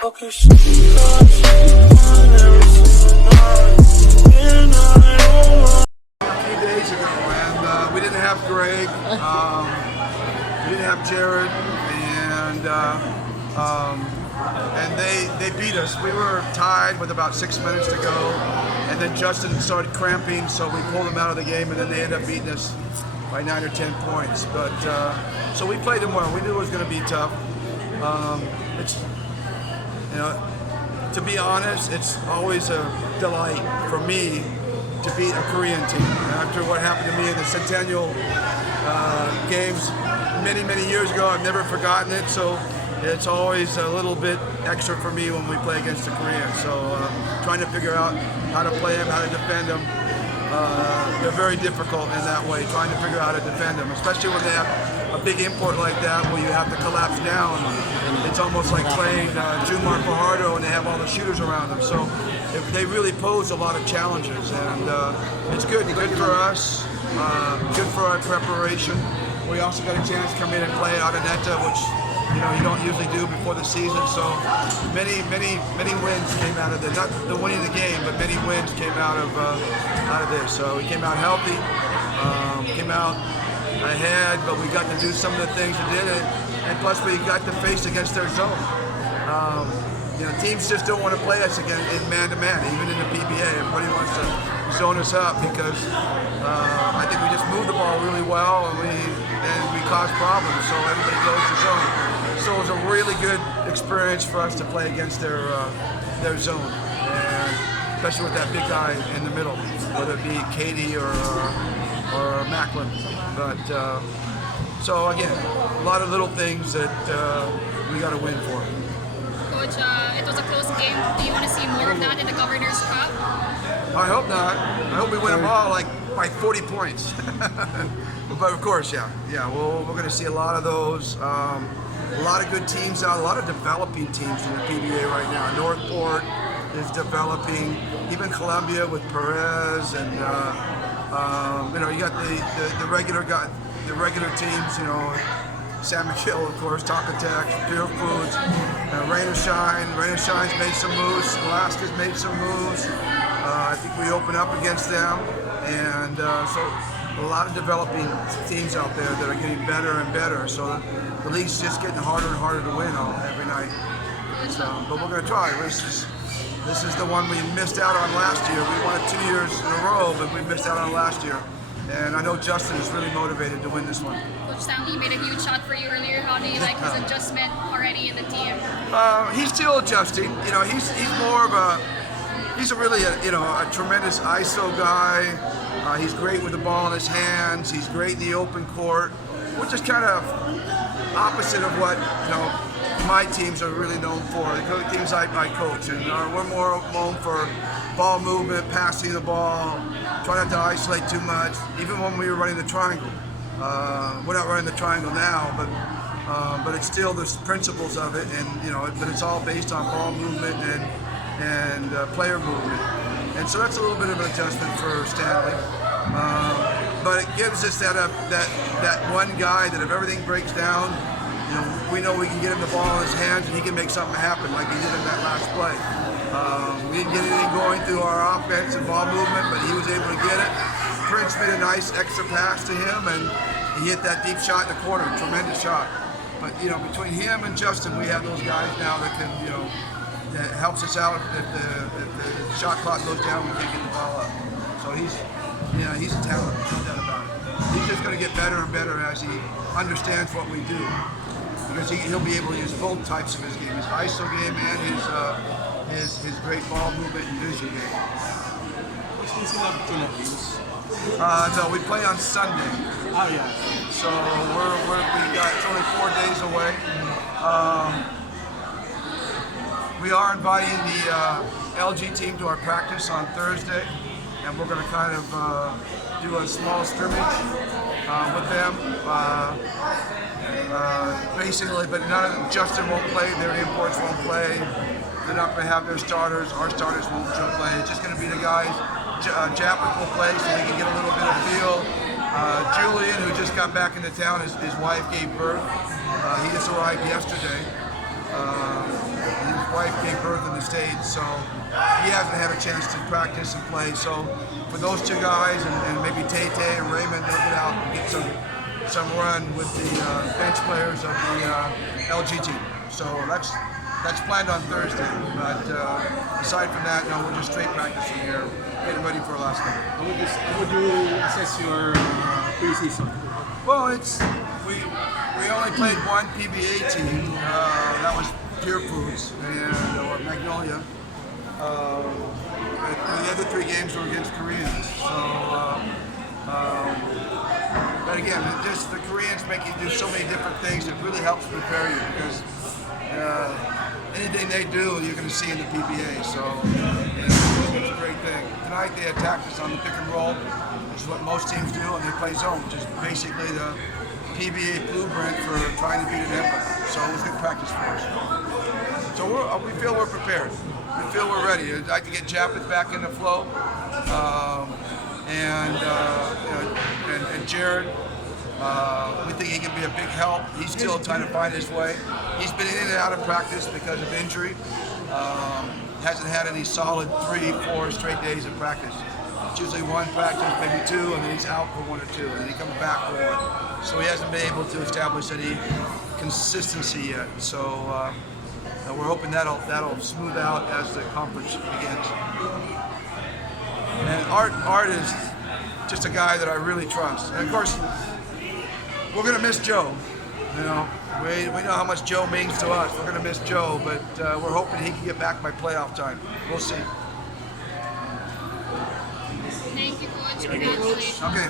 few days ago, and we didn't have Greg, we didn't have Jared, and they beat us. We were tied with about 6 minutes to go, and then Justin started cramping, so we pulled him out of the game, and then they ended up beating us by 9 or 10 points. But so we played them well. We knew it was going to be tough. It's to be honest, it's always a delight for me to beat a Korean team. After what happened to me in the Centennial games many years ago, I've never forgotten it. So it's always a little bit extra for me when we play against the Koreans. So trying to figure out how to play them, how to defend them. They're very difficult in that way, trying to figure out how to defend them, especially when they have a big import like that where you have to collapse down. It's almost like playing Jumar Fajardo and they have all the shooters around them. So they really pose a lot of challenges, and it's good for us, good for our preparation. We also got a chance to come in and play Araneta, which you don't usually do before the season. So many wins came out of this. Not the winning the game, but many wins came out of this. So we came out healthy, came out ahead, but we got to do some of the things we did, and plus we got to face against their zone. Teams just don't want to play us again in man-to-man, even in the PBA. Everybody wants to zone us up because I think we just move the ball really well and we cause problems, so everybody goes to zone. So it was a really good experience for us to play against their zone, and especially with that big guy in the middle, whether it be Katie or Macklin. But so again, a lot of little things that we got to win for. Coach, it was a close game. Do you want to see more of that in the Governor's Cup? I hope not. I hope we win them all by 40 points. But of course, yeah, we're going to see a lot of those. A lot of good teams out, a lot of developing teams in the PBA right now. Northport is developing, even Columbia with Perez, and you got the regular teams. San McGill, of course, Tacotec, Pure Foods, Rain or Shine. Rain or Shine's made some moves. Alaska's made some moves. I think we open up against them, and so a lot of developing teams out there that are getting better and better. So the league's just getting harder and harder to win every night. So, but we're going to try. This is the one we missed out on last year. We won it 2 years in a row, but we missed out on it last year. And I know Justin is really motivated to win this one. Coach Stanley made a huge shot for you earlier. How do you like his adjustment already in the team? He's still adjusting. He's more of he's a really a tremendous ISO guy. He's great with the ball in his hands. He's great in the open court, which is kind of opposite of what my teams are really known for. The teams I coach, and we're more known for ball movement, passing the ball, try not to isolate too much. Even when we were running the triangle, we're not running the triangle now, but it's still the principles of it, and but it's all based on ball movement and player movement, and so that's a little bit of an adjustment for Stanley. But it gives us that one guy that if everything breaks down, we know we can get him the ball in his hands and he can make something happen like he did in that last play. We didn't get anything going through our offense and ball movement, but he was able to get it. Prince made a nice extra pass to him, and he hit that deep shot in the corner, tremendous shot. But between him and Justin, we have those guys now that can, that helps us out if the shot clock goes down, we can't get the ball up. So he's a talent, no doubt about it. He's just going to get better and better as he understands what we do, because he'll be able to use both types of his game, his ISO game and his great ball movement and vision game. What's the opportunities? No, we play on Sunday. Oh yeah. So it's only 4 days away. We are inviting the LG team to our practice on Thursday, and we're going to kind of do a small scrimmage with them. Basically, but Justin won't play, their imports won't play. They're not going to have their starters. Our starters won't play. It's just going to be the guys. Japik will play so they can get a little bit of feel. Julian, who just got back into town, his wife gave birth. He just arrived yesterday. wife gave birth in the States, so he hasn't had a chance to practice and play. So for those two guys and maybe Tay and Raymond, they'll get out and get some run with the bench players of the LG team. So that's planned on Thursday. But aside from that, no, we're just straight practicing here, getting ready for our last game. How would you assess your preseason? Well, we only played one PBA team. That was Pure Foods or Magnolia. And the other 3 games were against Koreans. So, but again, just the Koreans make you do so many different things that really helps prepare you because anything they do, you're going to see in the PBA. So it's a great thing. Tonight they attacked us on the pick and roll, which is what most teams do, and they play zone, which is basically the PBA blueprint for trying to beat an empire. So it was good practice for us. So we feel we're prepared. We feel we're ready. I'd like to get Japeth back in the flow, and Jared. We think he can be a big help. He's still trying to find his way. He's been in and out of practice because of injury. Hasn't had any solid 3-4 straight days of practice. It's usually one practice, maybe 2, and then he's out for 1 or 2, and then he comes back for 1. So he hasn't been able to establish any consistency yet. So we're hoping that'll smooth out as the conference begins. And Art is just a guy that I really trust. And of course, we're going to miss Joe. You know, we know how much Joe means to us. We're going to miss Joe, but we're hoping he can get back by playoff time. We'll see. Thank you, Coach. Congratulations. Okay.